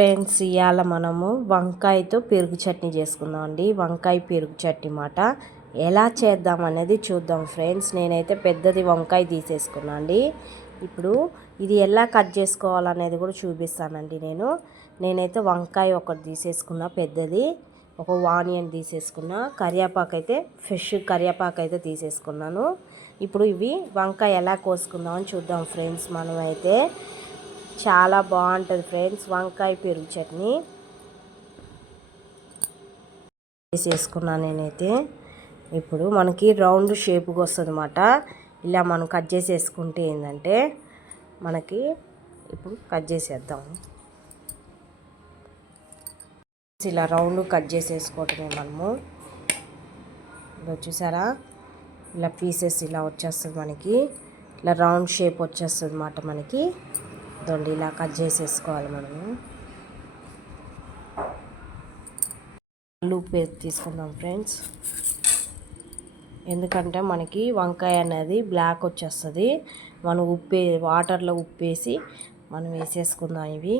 Friends, ఇవాళ మనము వంకాయతో పెరుగు చట్నీ చేసుకుందాం అండి. వంకాయ పెరుగు చట్నీ మాట ఎలా చేద్దాం అనేది చూద్దాం ఫ్రెండ్స్. నేనైతే పెద్దది వంకాయ తీసేసుకున్నా అండి. ఇప్పుడు ఇది ఎలా కట్ చేసుకోవాలనేది కూడా చూపిస్తానండి. నేనైతే వంకాయ ఒకటి తీసేసుకున్నా పెద్దది, ఒక ఆనియన్ తీసేసుకున్నా, కరివేపాకు అయితే ఫ్రెష్ కరివేపాకు అయితే తీసేసుకున్నాను. ఇప్పుడు ఇవి వంకాయ ఎలా కోసుకుందామని చూద్దాం ఫ్రెండ్స్. మనమైతే చాలా బాగుంటుంది ఫ్రెండ్స్ వంకాయ పెరుగు చట్నీ వేసేసుకున్నాను నేనైతే. ఇప్పుడు మనకి రౌండ్ షేప్గా వస్తుంది అన్నమాట. ఇలా మనం కట్ చేసేసుకుంటే ఏంటంటే మనకి ఇప్పుడు కట్ చేసేద్దాం. ఇలా రౌండ్ కట్ చేసేసుకోవటమే మనము. ఇలా చూసారా, ఇలా పీసెస్ ఇలా వచ్చేస్తుంది మనకి. ఇలా రౌండ్ షేప్ వచ్చేస్తుంది అన్నమాట మనకి. దొండి ఇలా కట్ చేసేసుకోవాలి మనము. ఉప్పు తీసుకుందాం ఫ్రెండ్స్, ఎందుకంటే మనకి వంకాయ అనేది బ్లాక్ వచ్చేస్తుంది. మనం వాటర్లో ఉప్పేసి మనం వేసేసుకుందాం ఇవి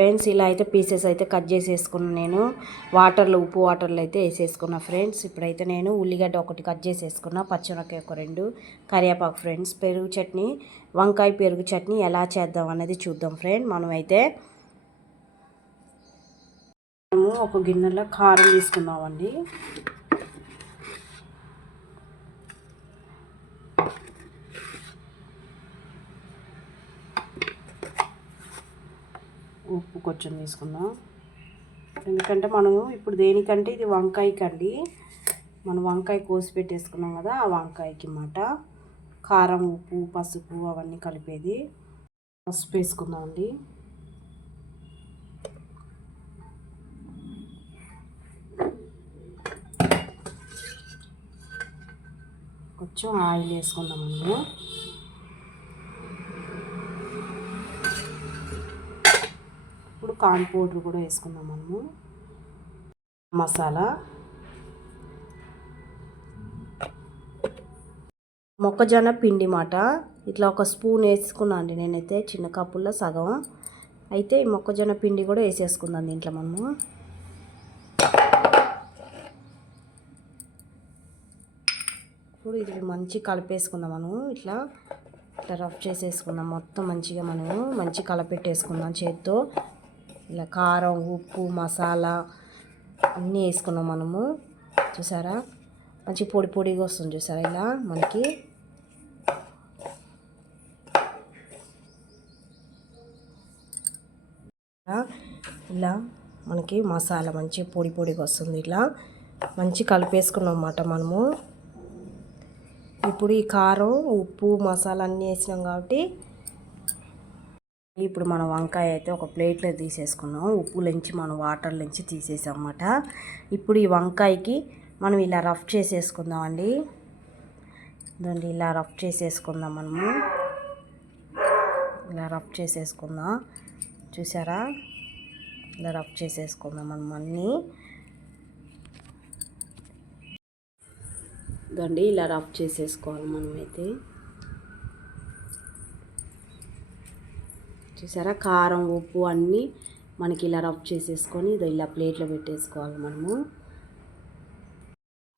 ఫ్రెండ్స్. ఇలా అయితే పీసెస్ అయితే కట్ చేసేసుకున్నాను నేను. ఉప్పు వాటర్లో అయితే వేసేసుకున్నా ఫ్రెండ్స్. ఇప్పుడైతే నేను ఉల్లిగడ్డ ఒకటి కట్ చేసేసుకున్నా, పచ్చిమిరపకాయ ఒక 2, కరివేపాకు ఫ్రెండ్స్. పెరుగు చట్నీ, వంకాయ పెరుగు చట్నీ ఎలా చేద్దాం అనేది చూద్దాం ఫ్రెండ్. మనమైతే ఒక గిన్నెలో కారం తీసుకుందామండి. ఉప్పు కొంచెం తీసుకుందాం, ఎందుకంటే మనము ఇప్పుడు దేనికంటే ఇది వంకాయకండి. మనం వంకాయ కోసి పెట్టేసుకున్నాం కదా, ఆ వంకాయకి అన్నమాట. కారం, ఉప్పు, పసుపు అవన్నీ కలిపేది. పసుపు వేసుకుందాం అండి. కొంచెం ఆయిల్ వేసుకుందాం మనము. ఇప్పుడు కార్న్ పౌడర్ కూడా వేసుకుందాం మనము. మసాలా, మొక్కజొన్న పిండి మాట. ఇట్లా ఒక స్పూన్ వేసుకున్నా అండి నేనైతే, చిన్న కప్పుల్లో సగం. అయితే ఈ మొక్కజొన్న పిండి కూడా వేసేసుకుందాం దీంట్లో మనము. ఇప్పుడు ఇది మంచి కలిపేసుకుందాం మనము. ఇట్లా రఫ్ చేసేసుకుందాం మొత్తం మంచిగా. మనము మంచి కలపెట్టేసుకుందాం చేత్తో. ఇలా కారం, ఉప్పు, మసాలా అన్నీ వేసుకున్నాం మనము. చూసారా, మంచి పొడి పొడిగా వస్తుంది చూసారా ఇలా మనకి. ఇలా మనకి మసాలా మంచి పొడి పొడిగా వస్తుంది. ఇలా మంచి కలిపేసుకున్నాం అన్నమాట మనము. ఇప్పుడు ఈ కారం, ఉప్పు, మసాలా అన్నీ వేసినాం కాబట్టి ఇప్పుడు మనం వంకాయ అయితే ఒక ప్లేట్లో తీసేసుకున్నాం. ఉప్పులోంచి మనం వాటర్లోంచి తీసేసాం అన్నమాట. ఇప్పుడు ఈ వంకాయకి మనం ఇలా రఫ్ చేసేసుకుందాం అండి. దాన్ని ఇలా రఫ్ చేసేసుకుందాం మనము. ఇలా రఫ్ చేసేసుకుందాం. చూసారా, ఇలా రఫ్ చేసేసుకుందాం మనం అన్నీ. దాన్ని ఇలా రఫ్ చేసేసుకోవాలి మనమైతే. చూసారా, కారం, ఉప్పు అన్నీ మనకి ఇలా రఫ్ చేసేసుకొని ఇలా ప్లేట్లో పెట్టేసుకోవాలి మనము.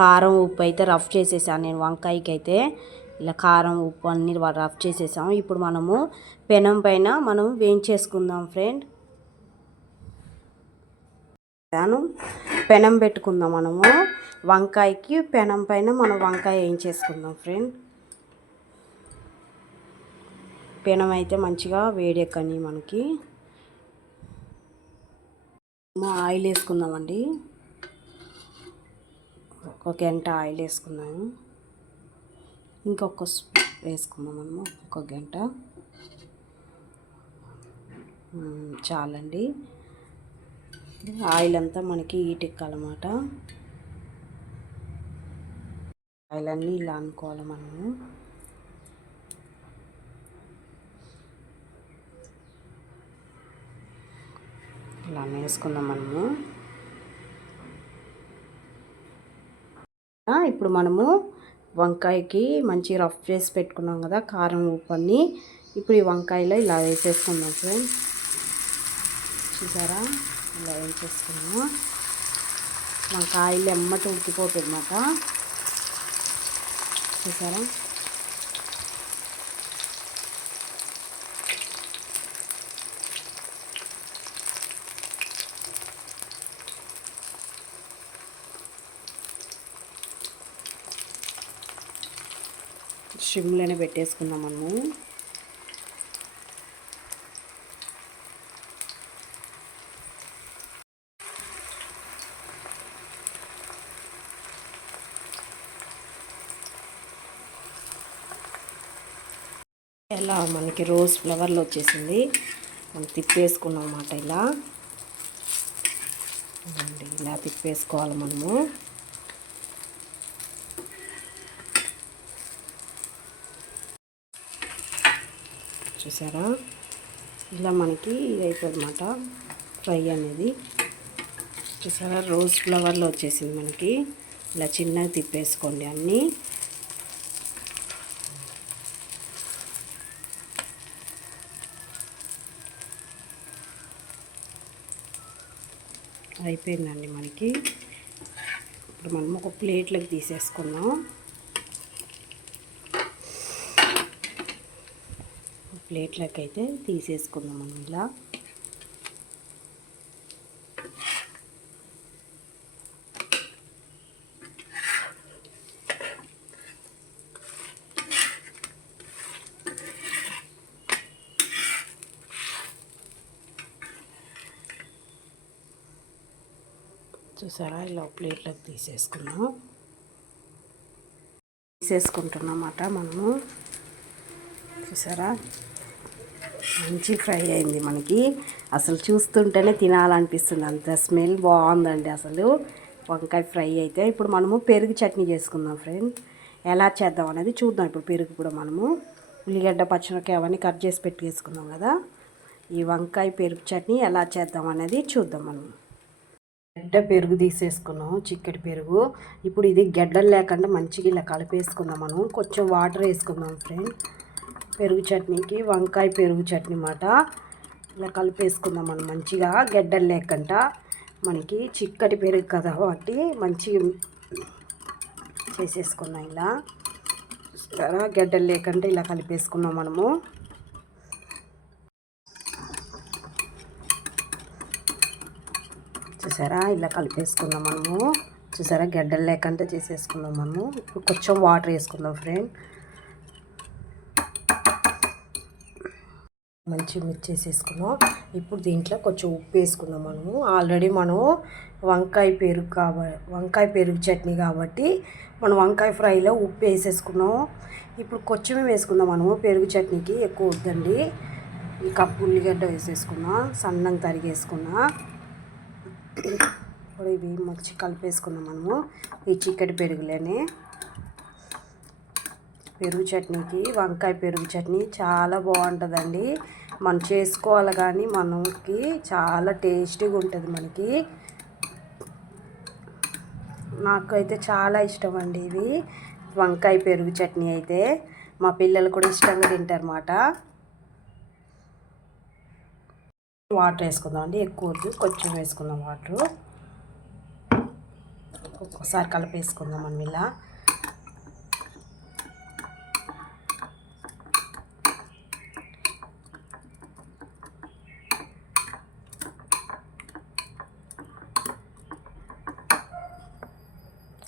కారం, ఉప్పు అయితే రఫ్ చేసేసాను నేను వంకాయకి అయితే. ఇలా కారం, ఉప్పు అన్నీ రఫ్ చేసేసాము. ఇప్పుడు మనము పెనం పైన మనం వేయించేసుకుందాం ఫ్రెండ్. పెనం పెట్టుకుందాం మనము. వంకాయకి పెనం పైన మనం వంకాయ వేయించేసుకుందాం ఫ్రెండ్. పెనం అయితే మంచిగా వేడెక్కని మనకి. ఆయిల్ వేసుకుందామండి. ఒక గంట ఆయిల్ వేసుకున్నాము. ఇంకొక వేసుకుందాం మనము, ఒక గంట చాలండి. ఆయిల్ అంతా మనకి ఈటెక్కాలన్నమాట. ఆయిల్ అన్నీ ఇలా అనుకోవాలి మనము. ఇలా వేసుకుందాం మనము. ఇప్పుడు మనము వంకాయకి మంచి రఫ్ చేసి పెట్టుకున్నాం కదా కారం, ఉప్పు అన్నీ. ఇప్పుడు ఈ వంకాయలో ఇలా వేసేసుకుందాం ఫ్రెండ్స్. చూసారా, ఇలా వేసేసుకున్నాము. వంకాయలు ఎమ్మటి ఉడికిపోతుంది అన్నమాట. చూసారా, స్ట్రిమ్లోనే పెట్టేసుకుందాం మనము. ఇలా మనకి రోజ్ ఫ్లవర్లో వచ్చేసింది. మనం తిప్పేసుకున్నాం అన్నమాట. ఇలా తిప్పేసుకోవాలి మనము. చూసారా, ఇలా మనకి ఇది అయిపోతుంది అన్నమాట ఫ్రై అనేది. చూసారా, రోజ్ ఫ్లవర్లో వచ్చేసింది మనకి. ఇలా చిన్నగా తిప్పేసుకోండి అన్నీ. అయిపోయిందండి మనకి. ఇప్పుడు మనం ఒక ప్లేట్లోకి తీసేసుకుందాం. ప్లేట్లోకి అయితే తీసేసుకుందాం మనం ఇలా. చూసారా, ఇలా ప్లేట్లోకి తీసేసుకుంటున్నమాట మనము. చూసారా, మంచి ఫ్రై అయింది మనకి. అసలు చూస్తుంటేనే తినాలనిపిస్తుంది, అంత స్మెల్ బాగుందండి అసలు వంకాయ ఫ్రై అయితే. ఇప్పుడు మనము పెరుగు చట్నీ చేసుకుందాం ఫ్రెండ్. ఎలా చేద్దాం అనేది చూద్దాం. ఇప్పుడు పెరుగు కూడా మనము ఉల్లిగడ్డ, పచ్చిమిరపకాయ అవన్నీ కట్ చేసి పెట్టేసుకుందాం కదా. ఈ వంకాయ పెరుగు చట్నీ ఎలా చేద్దాం అనేది చూద్దాం మనం. గడ్డ పెరుగు తీసేసుకున్నాం, చిక్కటి పెరుగు. ఇప్పుడు ఇది గడ్డలు లేకుండా మంచిగా ఇలా కలిపేసుకుందాం మనం. కొంచెం వాటర్ వేసుకుందాం ఫ్రెండ్. పెరుగు చట్నీకి వంకాయ పెరుగు చట్నీ అన్నమాట. ఇలా కలిపేసుకుందాం మనం మంచిగా, గడ్డలు లేకుండా. మనకి చిక్కటి పెరుగు కదా కాబట్టి మంచిగా చేసేసుకున్నాం. ఇలా గడ్డలు లేకుండా ఇలా కలిపేసుకున్నాం మనము. చూసారా, ఇలా కలిపేసుకుందాం మనము. చూసారా, గడ్డలు లేకుండా చేసేసుకుందాం మనము. ఇప్పుడు కొంచెం వాటర్ వేసుకుందాం ఫ్రెండ్. మంచిగా మిక్స్ చేసేసుకున్నాం. ఇప్పుడు దీంట్లో కొంచెం ఉప్పు వేసుకుందాం మనము. ఆల్రెడీ మనం వంకాయ పెరుగు చట్నీ కాబట్టి మనం వంకాయ ఫ్రైలో ఉప్పు వేసేసుకున్నాం. ఇప్పుడు కొంచెమే వేసుకుందాం మనము. పెరుగు చట్నీకి ఎక్కువ వద్దండి. ఈ కప్పు ఉల్లిగడ్డ వేసేసుకున్నా, సన్నంగా తరిగేసుకున్నా. ఇప్పుడు ఇవి మంచి కలిపేసుకున్నాం మనము ఈ చిక్కటి పెరుగులోనే. పెరుగు చట్నీకి వంకాయ పెరుగు చట్నీ చాలా బాగుంటుందండి. మనం చేసుకోవాలి కానీ మనకి చాలా టేస్టీగా ఉంటుంది మనకి. నాకైతే చాలా ఇష్టం అండి ఇది వంకాయ పెరుగు చట్నీ అయితే. మా పిల్లలు కూడా ఇష్టంగా తింటారన్నమాట. వాటర్ వేసుకుందాం అండి, ఎక్కువ వద్దు, కొంచెం వేసుకుందాం వాటరు. ఒక్కొక్కసారి కలిపేసుకుందాం మనం ఇలా.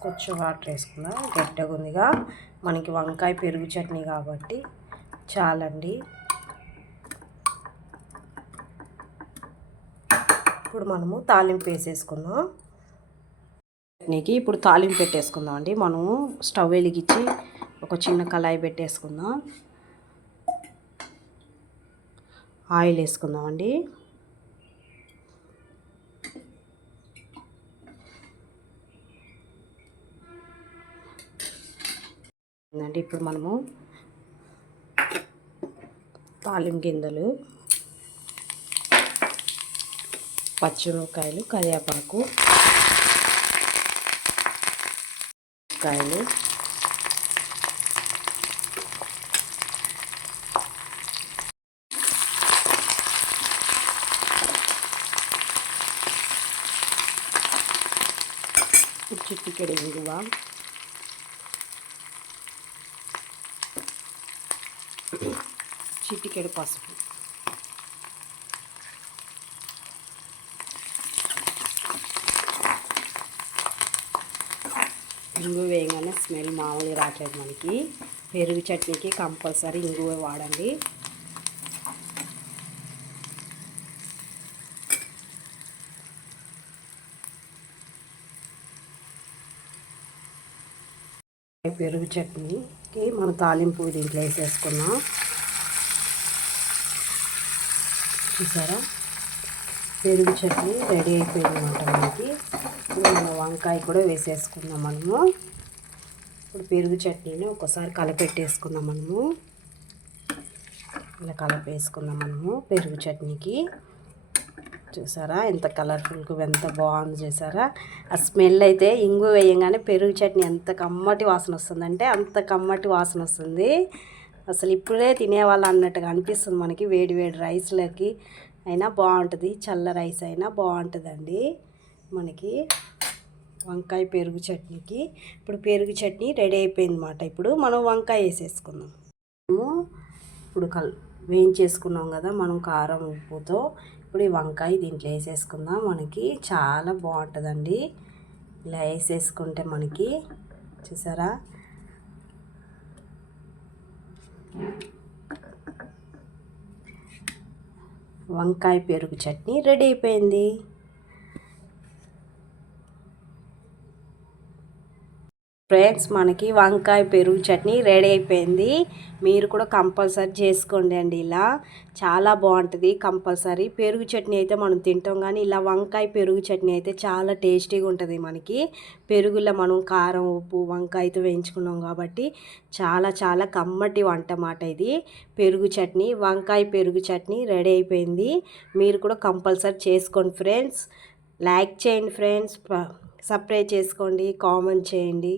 కొంచెం వాటర్ వేసుకుందాం. గట్టిగా ఉందిగా మనకి వంకాయ పెరుగు చట్నీ కాబట్టి చాలండి. ఇప్పుడు మనము తాలింపు వేసేసుకుందాం చట్నీకి. ఇప్పుడు తాలింపు పెట్టేసుకుందాం అండి. మనము స్టవ్ వెలిగించి ఒక చిన్న కళాయి పెట్టేసుకుందాం. ఆయిల్ వేసుకుందాం అండి. ఇప్పుడు మనము తాలింపు గింజలు, పచ్చిమిరపకాయలు, కరివేపాకు, కాయలు, చిటికెడు ఇంగువ, చిటికెడు పసుపు, ఇంగువ వేయగానే స్మెల్ మామూలుగా రావట్లేదు మనకి. పెరుగు చట్నీకి కంపల్సరీ ఇంగువ వాడండి. పెరుగు చట్నీకి మనం తాలింపు దీంట్లో వేసేసుకున్నాం. చూసారా, పెరుగు చట్నీ రెడీ అయిపోయిందన్నమాట మనకి. ఇప్పుడు మన వంకాయ కూడా వేసేసుకుందాం మనము. ఇప్పుడు పెరుగు చట్నీని ఒకసారి కలిపెట్టేసుకుందాం మనము. ఇలా కలిపేసుకుందాం మనము పెరుగు చట్నీకి. చూసారా ఎంత కలర్ఫుల్గా ఎంత బాగుంది చూసారా. ఆ స్మెల్ అయితే ఇంగు వేయంగానే పెరుగు చట్నీ ఎంత కమ్మటి వాసన వస్తుందంటే అంత కమ్మటి వాసన వస్తుంది. అసలు ఇప్పుడే తినేవాళ్ళు అన్నట్టుగా అనిపిస్తుంది మనకి. వేడి వేడి రైస్లోకి అయినా బాగుంటుంది, చల్ల రైస్ అయినా బాగుంటుందండి మనకి వంకాయ పెరుగు చట్నీకి. ఇప్పుడు పెరుగు చట్నీ రెడీ అయిపోయింది అన్నమాట. ఇప్పుడు మనం వంకాయ వేసేసుకుందాం. ఇప్పుడు వేయించేసుకున్నాం కదా మనం కారం ఉప్పుతో. ఇప్పుడు ఈ వంకాయ దీంట్లో వేసేసుకుందాం. మనకి చాలా బాగుంటుందండి ఇలా వేసేసుకుంటే మనకి. చూసారా, వంకాయ పెరుగు చట్నీ రెడీ అయిపోయింది. ఫ్రెండ్స్, మనకి వంకాయ పెరుగు చట్నీ రెడీ అయిపోయింది. మీరు కూడా కంపల్సరీ చేసుకోండి అండి. ఇలా చాలా బాగుంటుంది. కంపల్సరీ పెరుగు చట్నీ అయితే మనం తింటాం, కానీ ఇలా వంకాయ పెరుగు చట్నీ అయితే చాలా టేస్టీగా ఉంటుంది మనకి. పెరుగులో మనం కారం ఉప్పు వంకాయతో వేయించుకున్నాం కాబట్టి చాలా చాలా కమ్మటి వంట మాట ఇది. పెరుగు చట్నీ, వంకాయ పెరుగు చట్నీ రెడీ అయిపోయింది. మీరు కూడా కంపల్సరీ చేసుకోండి ఫ్రెండ్స్. లైక్ చేయండి ఫ్రెండ్స్, సబ్స్క్రైబ్ చేసుకోండి, కామెంట్ చేయండి.